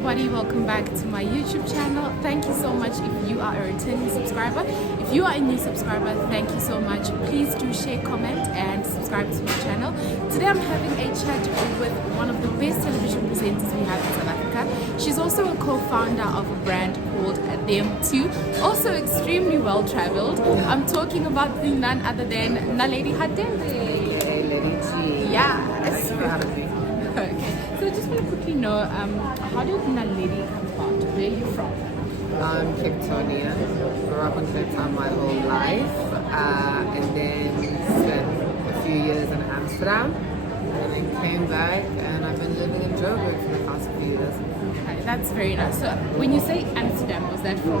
everybody, welcome back to my YouTube channel. Thank you so much if you are a returning subscriber. If you are a new subscriber, thank you so much. Please do share, comment and subscribe to my channel. Today I'm having a chat with one of the best television presenters we have in South Africa. She's also a co-founder of a brand called Them Too, also extremely well traveled. I'm talking about the none other than Naledi Radebe. Hey, Lady G. Yeah. Thanks for having me. Okay. So I just want to quickly know, how did Naledi come about? Where are you from? I'm Cape Townian. Grew up in Cape Town my whole life, and then spent a few years in Amsterdam, and then came back, and I've been living in Joburg for the past few years. Okay, that's very nice. So when you say Amsterdam, was that from,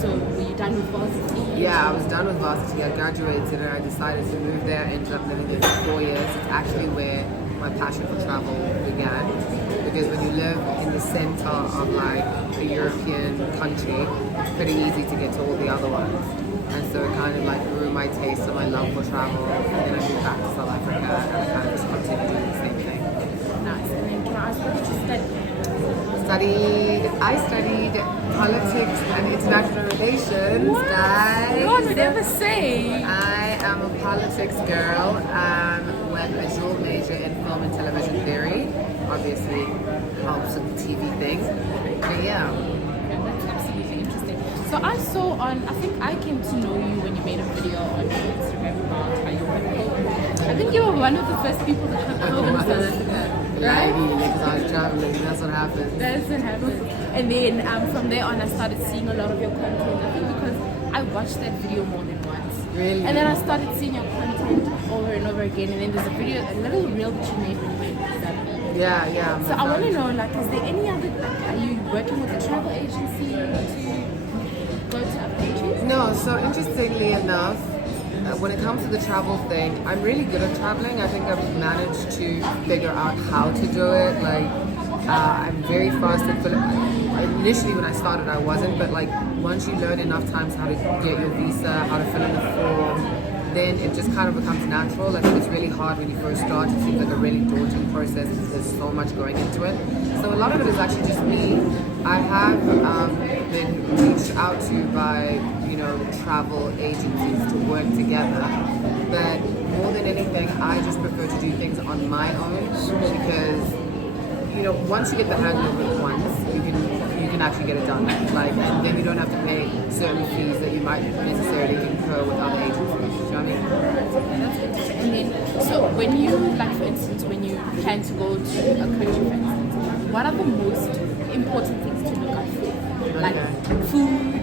so were you done with varsity? Yeah, I was done with varsity. I graduated and I decided to move there. Ended up living there for 4 years. It's actually where my passion for travel began, because when you live in the center of like a European country, it's pretty easy to get to all the other ones, and so it kind of like grew my taste and my love for travel. And then I moved back to South Africa and I kind of just continued doing the same thing. Nice. And then can I ask, what did you study? I studied politics and international relations, What? guys. God would ever say. I am a politics girl with a dual major in film and television theory. Obviously helps with the TV thing. But yeah. Okay, that's absolutely interesting. So I saw I think I came to know you when you made a video on Instagram about how you went home. I think you were one of the first people to come home in South Africa. Right? Because I was traveling, that's what happened. That's what happened. And then from there on, I started seeing a lot of your content. I think because I watched that video more than once. Really? And then I started seeing your content over and over again. And then there's a little reel that you made when you went to Zambia. Yeah. So I want to know, like, is there any other, like, are you working with a travel agency to go to other countries? No, so interestingly enough, when it comes to the travel thing, I'm really good at traveling. I think I've managed to figure out how to do it. Like, I'm very fast at initially when I started I wasn't, but like once you learn enough times how to get your visa, how to fill in the form, then it just kind of becomes natural. I think it's really hard when you first start. It seems like a really daunting process because there's so much going into it. So a lot of it is actually just me. I have been reached out to by, travel agencies to work together. But more than anything, I just prefer to do things on my own because, once you get the hang of it once, you can actually get it done. Like, and then you don't have to pay certain fees that you might necessarily incur with other agencies. Do you know what I mean? That's interesting. And then, so when you, like for instance, when you plan to go to a country, for instance, what are the most important things to look out for? Like food,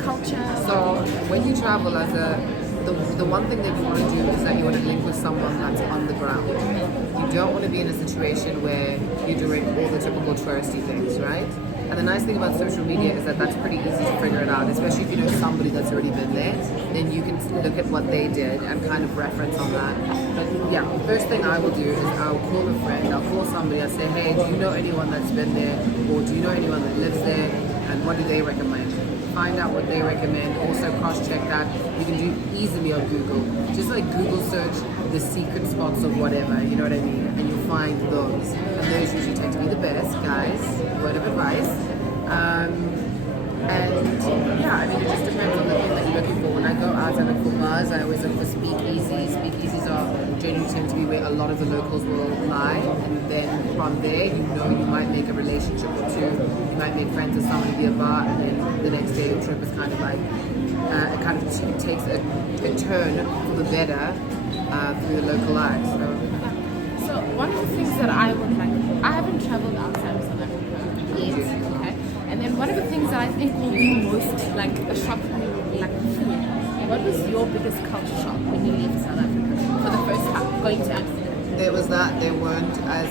culture? So when you travel the one thing that you want to do is that you want to link with someone that's on the ground. You don't want to be in a situation where you're doing all the typical touristy things, right? And the nice thing about social media is that that's pretty easy to figure it out, especially if you know somebody that's already been there. Then you can look at what they did and kind of reference on that. But yeah, the first thing I will do is I'll call a friend, I'll call somebody, I'll say, hey, do you know anyone that's been there? Or do you know anyone that lives there? And what do they recommend? Find out what they recommend. Also cross-check that. You can do easily on Google. Just like Google search the secret spots of whatever, you know what I mean? And you'll find those. And those usually tend to be the best, guys. Word of advice. And yeah, I mean, it just depends on the thing that you're looking for. When I go out, I look for bars. I always look for speakeasies. Speakeasies are generally tend to be where a lot of the locals will lie. And then from there, you might make a relationship or two. You might make friends with somebody via bar, and then the next day your trip is kind of like, it kind of takes a turn for the better through the local lives. So one of the things that I would like, I haven't traveled outside of South Africa yet, okay? And then one of the things that I think will be most like a shock for me would be like food. What was your biggest culture shock when you left South Africa for the first time, going to Amsterdam? There was that. There weren't as,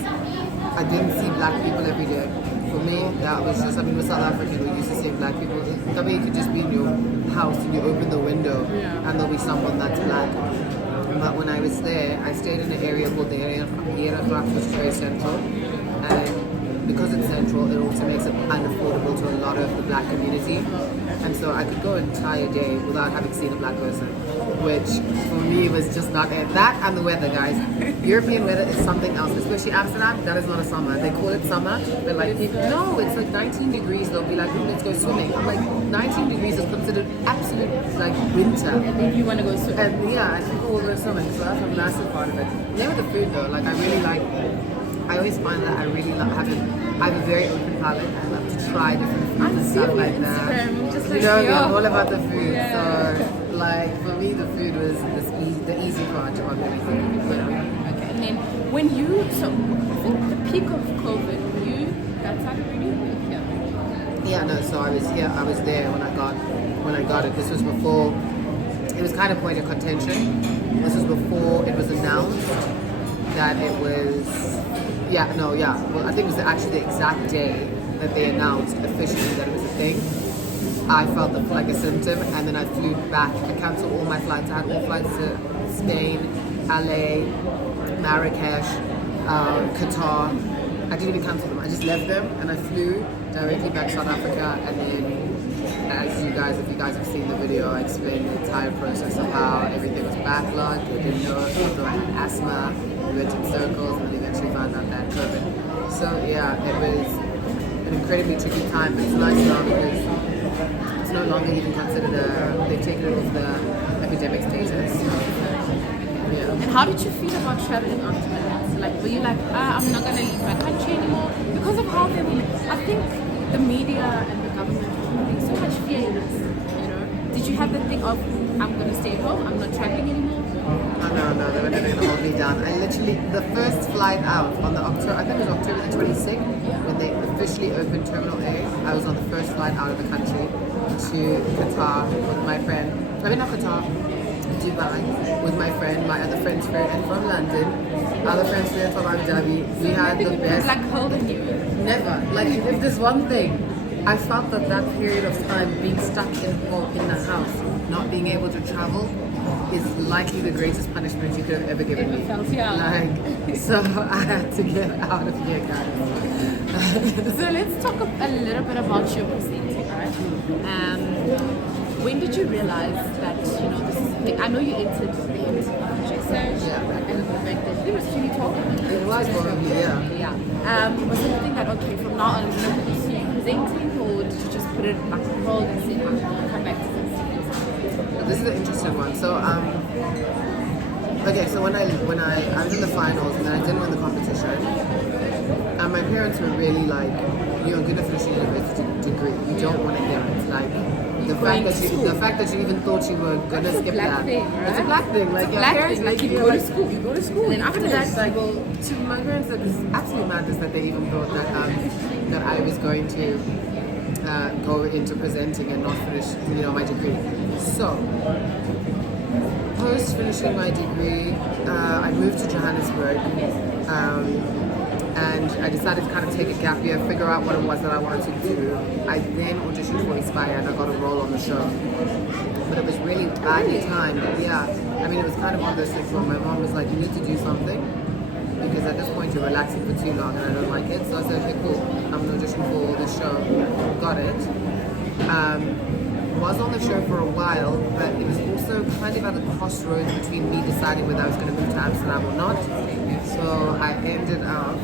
I didn't see black people every day. For me, that was just, with South African, we used to see black people. I mean, you could just be in your house and you open the window and there'll be someone that's black. But when I was there, I stayed in an area called the area which was very central. And because it's central, it also makes it unaffordable to a lot of the black community. And so I could go an entire day without having seen a black person. which for me was just not it. That and the weather, guys. European weather is something else, especially Amsterdam. That is not a summer. They call it summer, but like no, it's like 19 degrees. They'll be like, oh, let's go swimming. I'm like, 19 degrees is considered absolute like winter. And if you want to go swimming. And yeah, and people will go swimming, so that's a massive part of it. Yeah, with the food though, like I really like. I always find that I really love having. I have a very open palate. I love to try different foods and stuff like that. Just You know, I'm all about the food. So, like for me, the food was the easy part of everything. Okay, and then when you, so I think the peak of COVID, that started when you were here. Yeah, no. So I was here. I was there when I got it. This was before. It was kind of point of contention. This was before it was announced that it was. Yeah, no, yeah. Well, I think it was actually the exact day that they announced officially that it was a thing. I felt like a symptom, and then I flew back. I canceled all my flights. I had all flights to Spain, LA, Marrakesh, Qatar. I didn't even cancel them. I just left them, and I flew directly back to South Africa. And then, as if you guys have seen the video, I explained the entire process of how everything was backlogged. They didn't know if I had asthma. We went in circles, and eventually found out that COVID. So yeah, it was an incredibly tricky time, but it's nice now because it's no longer even considered they've taken it off the epidemic status. So, yeah. And how did you feel about traveling after that? Like, were you like, I'm not gonna leave my country anymore because of how they were? I think the media and the government were putting so much fear in us. You know, did you have the thing of I'm gonna stay home, I'm not traveling anymore? Oh, no, they were never gonna hold me down. I literally, the first flight out on the October, I think it was October the 26th, when they officially opened Terminal A. I was on the first flight out of the country to Qatar with my friend. I mean, not Qatar, Dubai, with my friend, my other friend's friend from London, other friend's friend from Abu Dhabi. We had the best. Like holding you. Never. Like, if there's one thing, I felt that period of time being stuck in the house, not being able to travel, is likely the greatest punishment you could have ever given me. Like, so I had to get out of here, guys. So let's talk a little bit about your presenting, right? When did you realize that, you know, this is a thing? I know you entered the research, and the fact that it was really talking. It was probably, yeah. Yeah. Was it a thing that, okay, from now on, I'm going to be presenting, or did you just put it back on hold and say, I'll come back to this? This is an interesting one. So, okay, so when I was in the finals and then I didn't win the competition, and my parents were really like, you're going to finish a university degree. You don't want to hear it. Like, the fact that you even thought you were going to skip that. Thing, right? It's a black thing. Like, your parents like you go to school. You go to school. And then after that, like, to my parents, it was absolute madness that they even thought that I was going to go into presenting and not finish, you know, my degree. So, post finishing my degree, I moved to Johannesburg, and I decided to kind of take a gap year, figure out what it was that I wanted to do. I then auditioned for Inspire and I got a role on the show. But it was really badly timed. Yeah, I mean, it was kind of one of those things where my mom was like, you need to do something, because at this point you're relaxing for too long and I don't like it. So I said, okay, cool, I'm going to audition for the show. Got it. Was on the show for a while, but it was also kind of at the crossroads between me deciding whether I was going to move to Amsterdam or not. So I ended up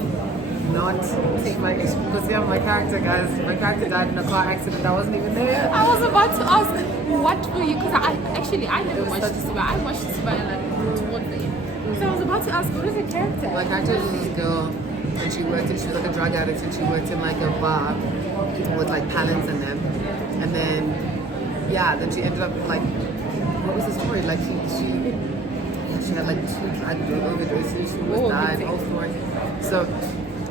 not taking because yeah, my character died in a car accident. I wasn't even there. I was about to ask, what were you? Because I never watched this, but I watched this by like towards the end. So I was about to ask, what is the character? My character was this girl, and she was like a drug addict, and she worked in like a bar with like talents in them, and then. Yeah, then she ended up like, what was the story? Like she had like 2 drug overdoses, she was died, whole story. So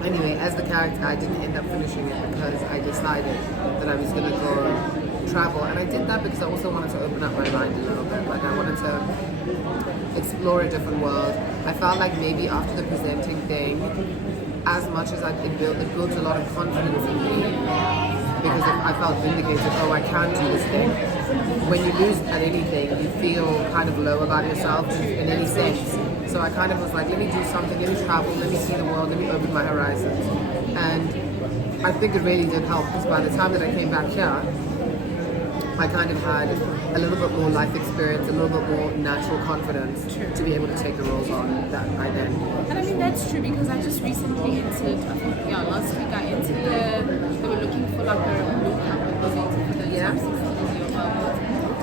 anyway, as the character, I didn't end up finishing it because I decided that I was gonna go travel, and I did that because I also wanted to open up my mind a little bit. Like I wanted to explore a different world. I felt like maybe after the presenting thing, as much as it built a lot of confidence in me. Because I felt vindicated, oh, I can do this thing. When you lose at anything, you feel kind of low about yourself in any sense. So I kind of was like, let me do something, let me travel, let me see the world, let me open my horizons. And I think it really did help, because by the time that I came back here, I kind of had a little bit more life experience, a little bit more natural confidence to be able to take the roles on that I then. And I mean, that's true because I just recently entered, I think, last week I entered they were looking for like a blue card for the top 16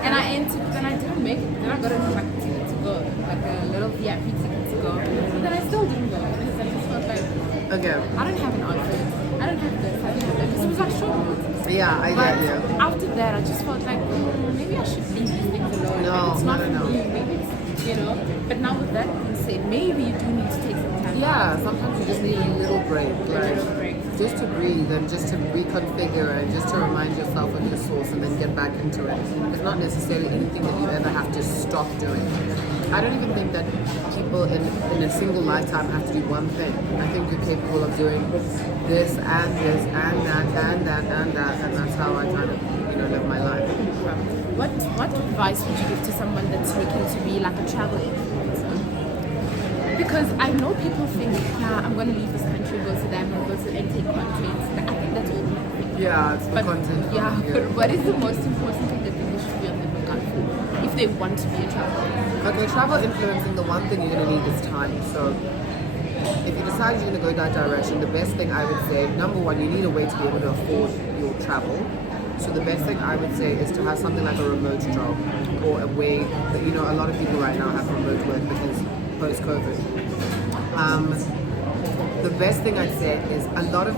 and I entered, then I didn't make it. Then I got a ticket to go, like a little VIP ticket to go. But then I still didn't go because I just felt like, Okay. I don't have an outfit. I don't have this. I don't have that. Because it was like short notice. Yeah, I But get you. after that, I just felt like, maybe I should leave these things alone. No, Maybe it's not no. for you. Maybe it's, you know. But now with that being said, maybe you do need to take some time. Yeah, sometimes you just need a little break. Like, little break. just to breathe and just to reconfigure and just to remind yourself of the source and then get back into it. It's not necessarily anything that you ever have to stop doing. I don't even think that people in a single lifetime have to do one thing. I think you're capable of doing this and this and that and that and that, and that's how I kind of, live my life. What advice would you give to someone that's looking to be like a travel influencer? Because I know people think, I'm going to leave this country, go to them, and go to and take content. I think that's all people think. Yeah, it's the content. Yeah, but what is the most important thing that people should be on the lookout for if they want to be a traveler? Okay, travel influencing, the one thing you're going to need is time. So if you decide you're going to go that direction, the best thing I would say, number one, you need a way to be able to afford your travel. So the best thing I would say is to have something like a remote job or a way that, a lot of people right now have remote work because post-COVID. The best thing I'd say is a lot of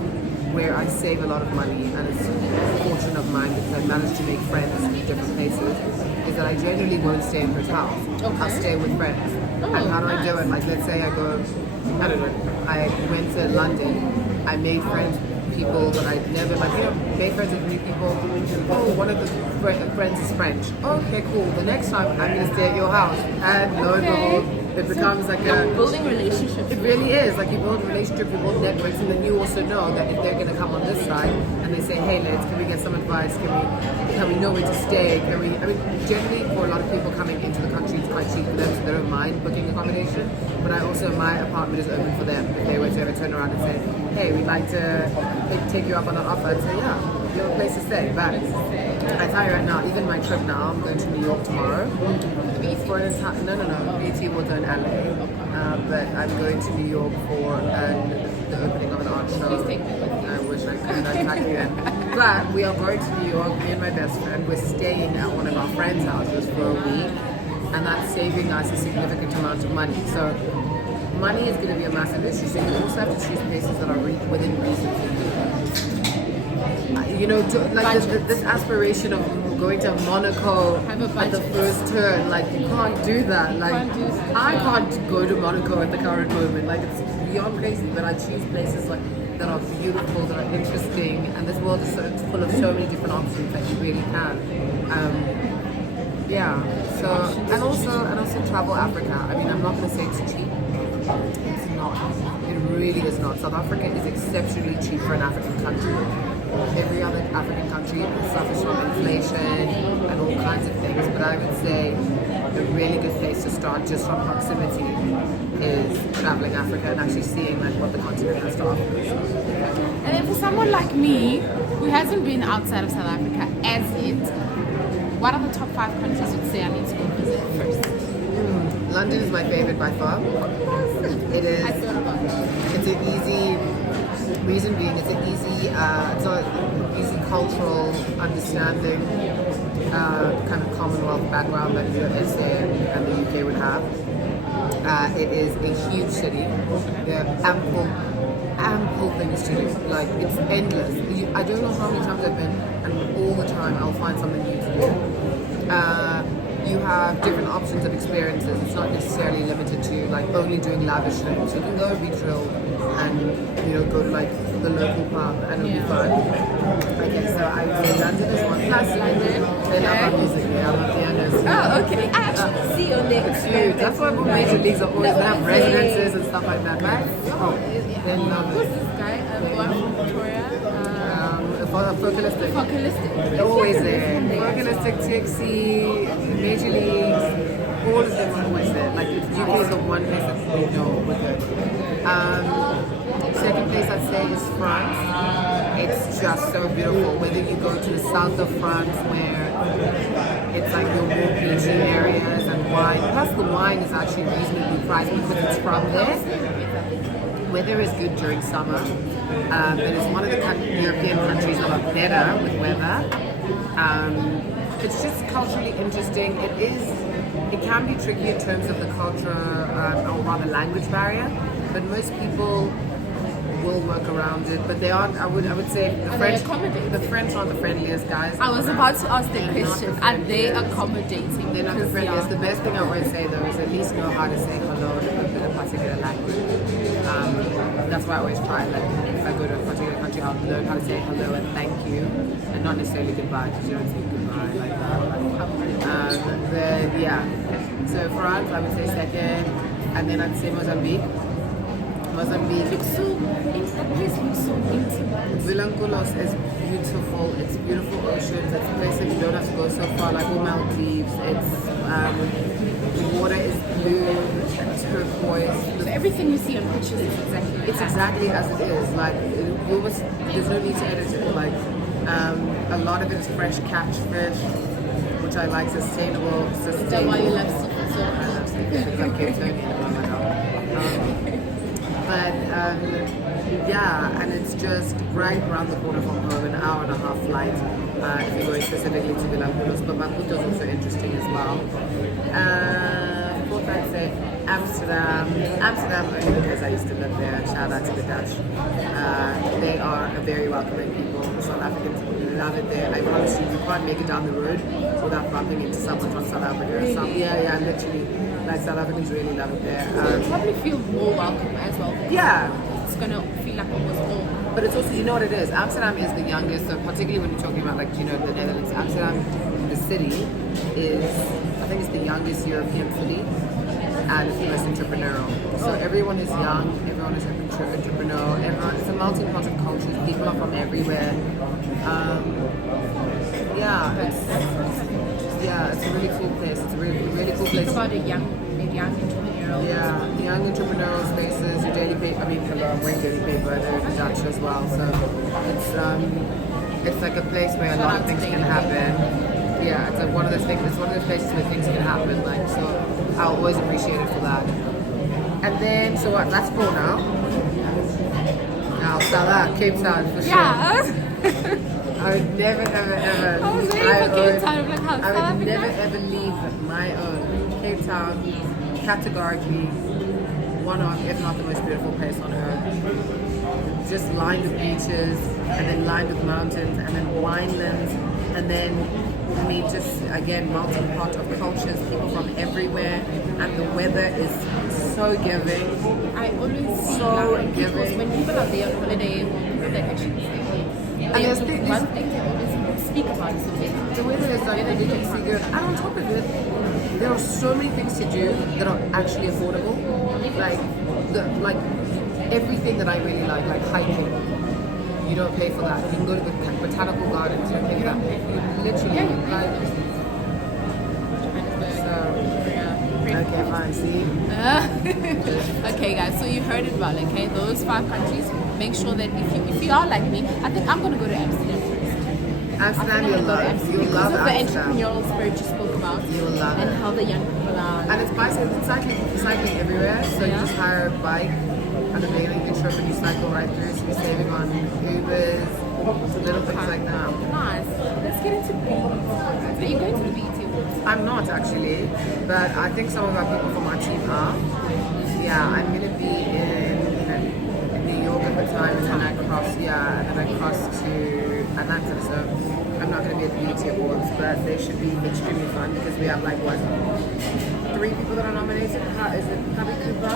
where I save a lot of money, and it's a fortune of mine because I've managed to make friends in different places, is that I generally won't stay in hotels. Okay. I'll stay with friends. And how do I do it? Like, let's say I go, I don't know, I went to London, I made friends with people that I'd never, made friends with new people. Oh, one of the friends is French. Okay, cool. The next time I'm going to stay at your house. And lo and behold, it becomes like building relationships. It really is. Like, you build a relationship, you build networks, and then you also know that if they're going to come on this side and they say, hey, can we get some advice? Can we know where to stay? Generally for a lot of people coming into the country, it's quite cheap for them, so they don't mind booking accommodation. But my apartment is open for them. If they were to ever turn around and say, hey, we'd like to take you up on an offer, I'd say, yeah, you have a place to stay. But I tell you right now, even my trip now, I'm going to New York tomorrow. For an entire, no, BT will do in LA. But I'm going to New York for the opening of an art show. Please take me with you. I wish I could. I'd pack you in. But we are going to New York, me and my best friend. We're staying at one of our friends' houses for a week. And that's saving us a significant amount of money. So money is going to be a massive issue. So you also have to choose places that are within reason for you. This aspiration of going to Monaco at the first turn, like, you can't do that. Like, I can't go to Monaco at the current moment. Like, it's beyond crazy. But I choose places that are beautiful, that are interesting, and this world is full of so many different options that you really can. So and also travel Africa. I'm not going to say it's cheap. It's not. It really is not. South Africa is exceptionally cheap for an African country. Every other African country suffers from inflation and all kinds of things, but I would say a really good place to start just from proximity is traveling Africa and actually seeing what the continent has to offer. And then for someone like me who hasn't been outside of South Africa as yet, what are the top 5 countries you'd say I need to go visit first? London is my favorite by far. It is. I thought about it. It's an easy. Reason being, it's an easy cultural understanding, kind of Commonwealth background that the USA and the UK would have. It is a huge city. There are ample things to do. Like, it's endless. I don't know how many times I've been, and all the time I'll find something new to do. You have different options of experiences. It's not necessarily limited to only doing lavish things. You can go beach drill and go to the local pub and it'll be fun. Okay, so I would say London is one. Plus London. They love our music. Yeah, I'm a pianist. Oh, okay. I actually see your legs. Dude, that's why major leagues are always have residences and stuff like that, right? Oh, they love Who's it. this guy? One from Victoria. Focalistic. Focalistic. They're always there. Focalistic, Tixie, Major Leagues, all of them are always there. Like, UK is the one place that they know with it. So second place I'd say is France. It's just so beautiful. Whether you go to the south of France where it's like your more beachy areas and wine. Plus the wine is actually reasonably priced because it's from there. Weather is good during summer. It is one of the European countries that are better with weather. It's just culturally interesting. It can be tricky in terms of the culture or rather language barrier, but most people will work around it. But they aren't. I would say the French aren't the friendliest guys. I was about to ask the question. Are they accommodating? They're not the friendliest. The best thing I always say though is at least know how to say hello in a particular language. That's why I always try. Like if I go to a particular country, I'll learn how to say hello and thank you, and not necessarily goodbye because you don't say goodbye like that. Then yeah. So France, I would say second, and then I'd say Mozambique. Mozambique looks so. That place looks so intimate. Vilanculos is beautiful. It's beautiful oceans. It's a place that you don't have to go so far, like all Maldives. It's the water is blue and turquoise. So everything you see on pictures is exactly like exactly as it is. Like there's no need to edit it. Like a lot of it is fresh catch fish, which I like. Sustainable. Is that why you love seafood so much? I love seafood. It's like Cape But yeah, and it's just right around the corner from home, an hour and a half flight if you're going specifically to Vilanculos. But Maputo is also interesting as well. Fourth, I'd say Amsterdam. Amsterdam only because I used to live there. Shout out to the Dutch. They are a very welcoming people. South Africans love it there. I promise you can't make it down the road without bumping into someone from South Africa. Really? Yeah, literally. Like South Africans really love it there. You probably feel more welcome as well. Yeah. It's gonna feel like almost home. But it's also, you know what it is? Amsterdam is the youngest, so particularly when you're talking about like, you know, the Netherlands, Amsterdam, the city is, I think it's the youngest European city and it's the most entrepreneurial. So everyone is young, everyone is entrepreneurial, it's a melting pot of cultures, people are from everywhere. It's a really cool place. It's a really cool place. Speak about a young entrepreneurial. Yeah, young entrepreneurial spaces. Your daily paper. I mean, I'm wearing daily paper. They're in Dutch as well. So it's like a place where a lot of things can happen. Yeah, it's one of those things. It's one of those places where things can happen. Like so, I'll always appreciate it for that. And then so what? That's four now. Now Salah, Cape Town for sure. Yeah. I would never ever I was waiting for Cape Town. Like how I would never ever leave my own. Cape Town, categorically one of, if not the most beautiful place on earth. Just lined with beaches, and then lined with mountains, and then winelands, and then I mean just again melting pot of cultures, people from everywhere, and the weather is so giving. I always see so like, giving. when people are there on holiday, they actually say, one thing they always speak about is the weather. The weather is like ridiculously good. And on top of it, there are so many things to do that are actually affordable. Like everything that I really like hiking. You don't pay for that. You can go to the botanical gardens, you don't pay for that. Literally, okay, fine, see? Okay guys, so you heard it well, okay? Those 5 countries, make sure that if you are like me, I think I'm gonna go to Amsterdam first. Amsterdam, you'll love. You'll love because of the Amsterdam. entrepreneurial spirit you spoke about. You'll love and it. how the young people are. And it's bicycle, it's cycling everywhere. So you just hire a bike at the beginning of the trip and you cycle right through. So you're saving on Ubers, little things like that. Nice. Let's get into beach. Are you going to the beach too? I'm not actually, but I think some of our people from our team are. Yeah, I'm gonna be in New York at the time, and then I cross to Atlanta. So I'm not gonna be at the Beauty Awards, but they should be extremely fun because we have like 3 people that are nominated. Is it Happy Cooper?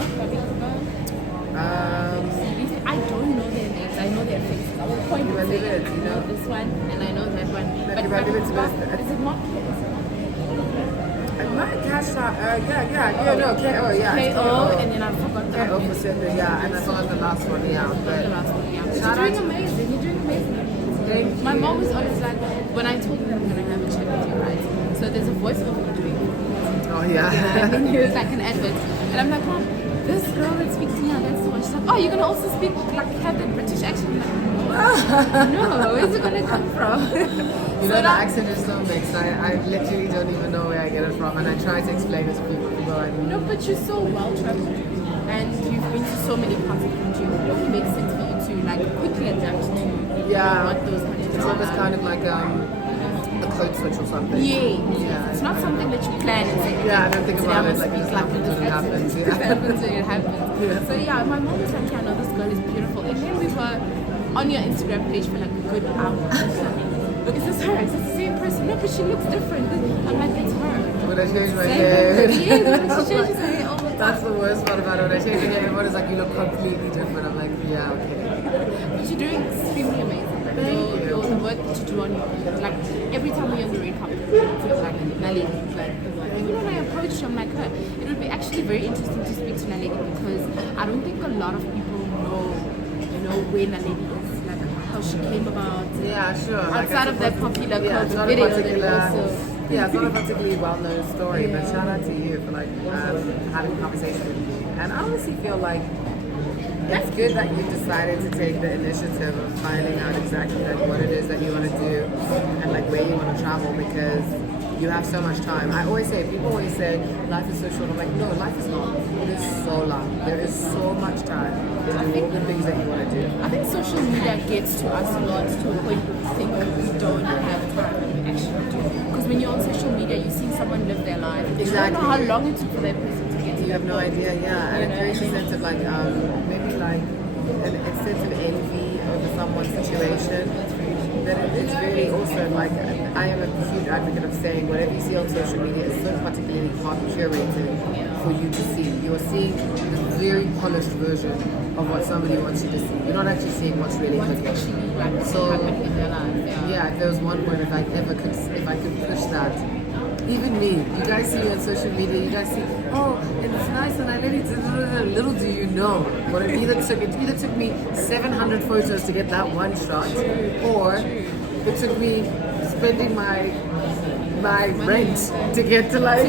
I don't know their names. I know their faces. I will point to it. I know this one and I know that one. But is it not? My cash out, no, KO, yeah. KO, and then I forgot the KO for Cindy, yeah, and I forgot the last one, yeah. But the last one, yeah. Shout You're doing out amazing. You're doing amazing. Thank My you. mom was always like, when I told her I'm gonna have a chat with you, right? So there's a voiceover you're doing. Oh yeah. And then he was like an advert, and I'm like, Mom, this girl that speaks to me on that so much. She's like, oh you're gonna also speak like have that British accent. No, where's it gonna come from? You know, the accent is so mixed. I literally don't even know where I get it from, and I try to explain it to people. No, but you're so well traveled, and you've been to so many parts of the country. It only makes sense for you to like quickly adapt to what those countries it's are. almost kind of like a code switch or something. Yeah. It's not something that you plan and say. Yeah, I don't think about it like it's it happens when it happens. It happens when it happens. Yeah. So yeah, my mom was like, yeah, no, this girl is beautiful. And then we were on your Instagram page for like a good hour. Is this her? Is this the same person? No, but she looks different. I'm like, it's her. When I change my hair. Yes, when she changes her hair all the time. That's the worst part about it. When I change my hair, everyone is like, you look completely different. I'm like, yeah, okay. But you're doing extremely amazing. The work that you do on like every time we're on the red carpet, it's like Naledi, like even when I approached you, I'm like her. It would be actually very interesting to speak to Naledi because I don't think a lot of people know, where Naledi is, like how she came about. Yeah, sure. Outside of that popular it's not video a particular, that also. yeah, it's not a particularly well-known story, but shout out to you for like having a conversation with me. And I honestly feel like it's good that you decided to take the initiative of finding out exactly like what it is that you want to do and like where you want to travel because you have so much time. People always say life is so short. I'm like, no, life is not. It is so long. There is so much time to do all the things that you want to do. I think social media gets to us a lot to a point where we think we don't have time to actually do. Because when you're on social media, you see someone live their life. Exactly. You don't know how long it took for that person to get to You have no idea, yeah. And it creates a sense of like, maybe like a sense of envy over someone's situation. Then it's really also like, I am a huge advocate of saying whatever you see on social media is so particularly hard curated for you to see. You are seeing the very polished version of what somebody wants you to see. You're not actually seeing what's really happening. So, in their life. yeah, if there was one point, if I could push that. Even me, you guys see me on social media, you guys see, oh, and it's nice and I let it, little do you know what it either took me 700 photos to get that one shot, or it took me spending my rent to get somewhere.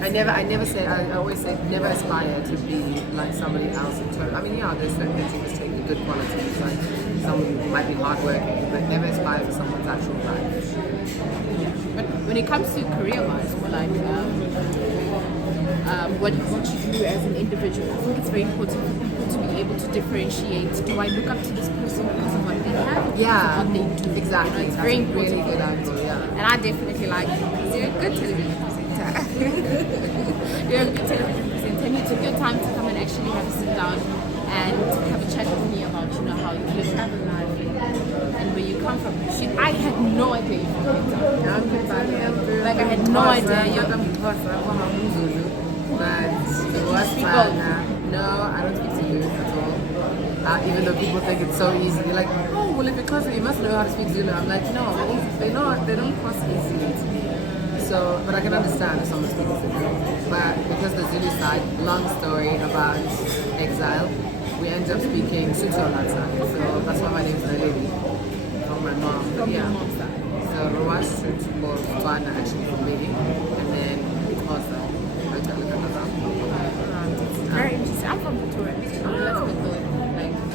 I never say, I always say, never aspire to be like somebody else in terms. I mean, yeah, there's certain things you must take the good qualities, like someone might be hardworking, but never aspire for someone's actual life. But when it comes to career-wise, or like what you do as an individual, I think it's very important for people to be able to differentiate. Do I look up to this person because of what they have? Yeah, what they do? exactly. It's very important. Really good angle, yeah. And I definitely like you because you're a good television presenter. You're a good television presenter, and you took your time to come and actually have a sit down and have a chat with me about how you live travel life and where you come from. I had no idea you were from Cape Town. Like I had no idea you're from Zulu, but it was no, I don't speak Zulu at all. Even though people think it's so easy, they're like, oh, well, if because you must know how to speak Zulu. I'm like, no, they don't cross easily to me. So, but I can understand if someone speaks Zulu. But because the Zulu side, long story about exile, we end up speaking Sotho on that side. So that's why my name's Naledi, from my mom. from your mom's side. So Roas for Fana actually from me, and then Kosa. Very interesting. I'm from Pretoria.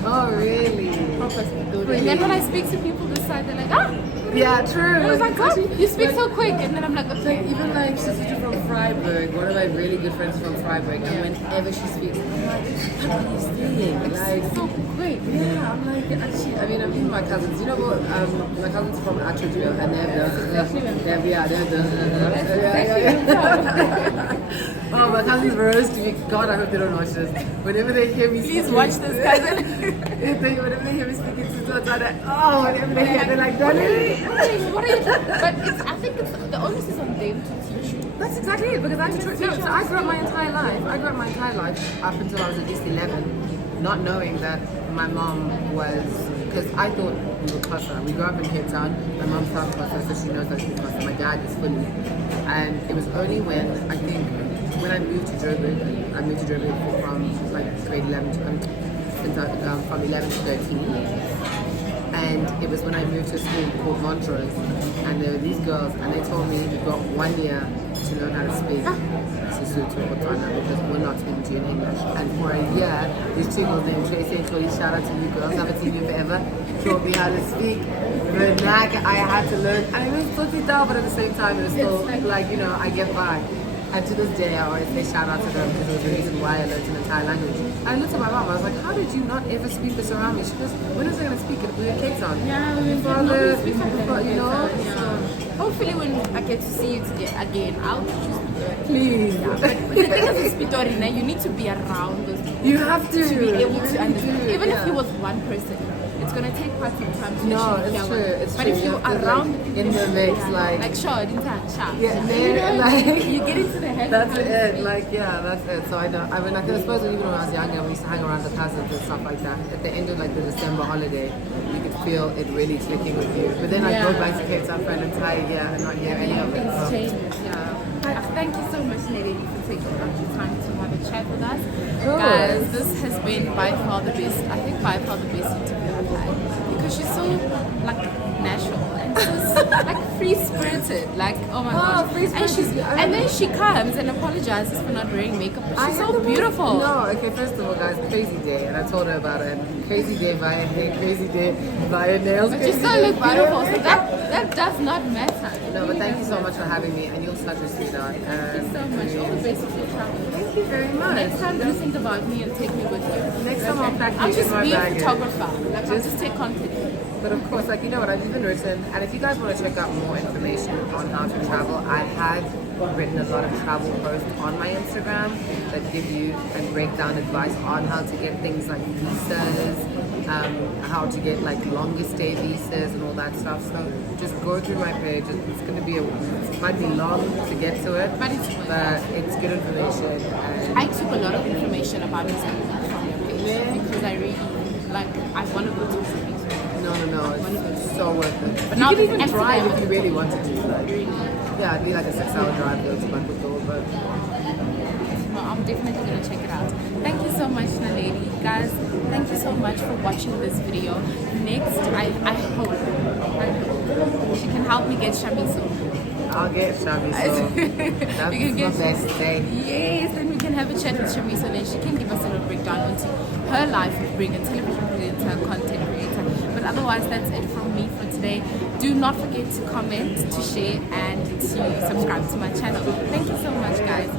Oh really? And then when I speak to people this side, they're like, ah! Yeah, true. I was like, oh, you speak so quick. And then I'm like, okay. Even like she's from Freiburg, one of my really good friends from Freiburg, and whenever she speaks, I'm like, how are you speaking? Like, so quick. Yeah, I'm like, actually, I mean, I'm even my cousins. You know what? My cousins from Atridrio, and oh, my cousins roast me. God, I hope they don't watch this. Whenever they hear me Please watch this, cousin. Whenever they hear me speaking to whenever they hear, they're like, Dolly. What are you? But I think the onus is on them to teach you. That's exactly it, because I grew up my entire life up until I was at least 11, not knowing that my mom was, because I thought we were Xhosa. We grew up in Cape Town. My mom's from Xhosa, so she knows that she's Xhosa. My dad is fully. And it was only when I moved to Joburg, from like grade 11 to from 11 to 13. And it was when I moved to a school called Montrose, and there were these girls, and they told me you've got 1 year to learn how to speak Sesotho or Tswana because we're not speaking to you in English. And for a year, these two girls named Tracy and Chloe, shout out to you girls, haven't seen you forever, taught me how to speak vernac. I had to learn, and it was totally dull, but at the same time, it was still like, you know, I get by. And to this day, I always say shout out to them because it was the reason why I learned an entire language. I looked at my mom, I was like, how did you not ever speak this around me? She goes, when was I going to speak it? We had cakes on. Yeah, you know? Hopefully when I get to see you again, I'll teach you Spitori. Please. Yeah, but the thing is with Spitori, now you need to be around those people. You have to be able to understand. Even if you was one person, it's gonna take quite some time to actually hear what. It's but true. if you're around in the mix, like sure, you yeah, like you get into the head. That's it. Like that's it. So I know. I mean, I can suppose even when I was younger, we used to hang around the cousins and stuff like that. At the end of like the December holiday, you could feel it really clicking with you. But then I go back to Cape Town for an entire year and not hear any of it. Things change. Yeah. Thank you so much, Naledi, for taking out your time to have a chat with us. Guys, this has been by far the best. I think by far the best interview I've had because she's so like natural and so like free spirited. Like oh my gosh, and then she comes and apologizes for not wearing makeup. But she's so beautiful. No, okay. First of all, guys, crazy day, and I told her about it. Crazy day via hair, crazy day via nails. But you still look beautiful, so that does not matter. No, but thank you so much for having me, and you're such a sweetheart. Thank you so much. All the best for your travel. Thank you very much. Next time, do think about me and take me with you. Next time, I'll pack I'll you just in my be a bag. photographer. Like, I'll just take content. But of course, like you know what, I've even written, and if you guys want to check out more information on how to travel, I have written a lot of travel posts on my Instagram that give you and break down advice on how to get things like visas, how to get like longer stay visas and all that stuff. So just go through my page. It's going to be it might be long to get to it, but it's good information. And I took a lot of information about this from your page because I really I want to go to Sydney. No, it's so worth it. But you now could even Amsterdam drive if you really wanted to. Like, yeah, it'd be like a 6-hour drive though to Bangkok, but well, I'm definitely gonna check it out. Thank you so much, Naledi. Guys, thank you so much for watching this video. Next, I hope she can help me get Shamiso. I'll get Shamiso. That's the best day. Yes, then we can have a chat with Shamiso and then she can give us a little breakdown into her life of being a television presenter, content creator. But otherwise, that's it from me for today. Do not forget to comment, to share, and to subscribe to my channel. Thank you so much, guys.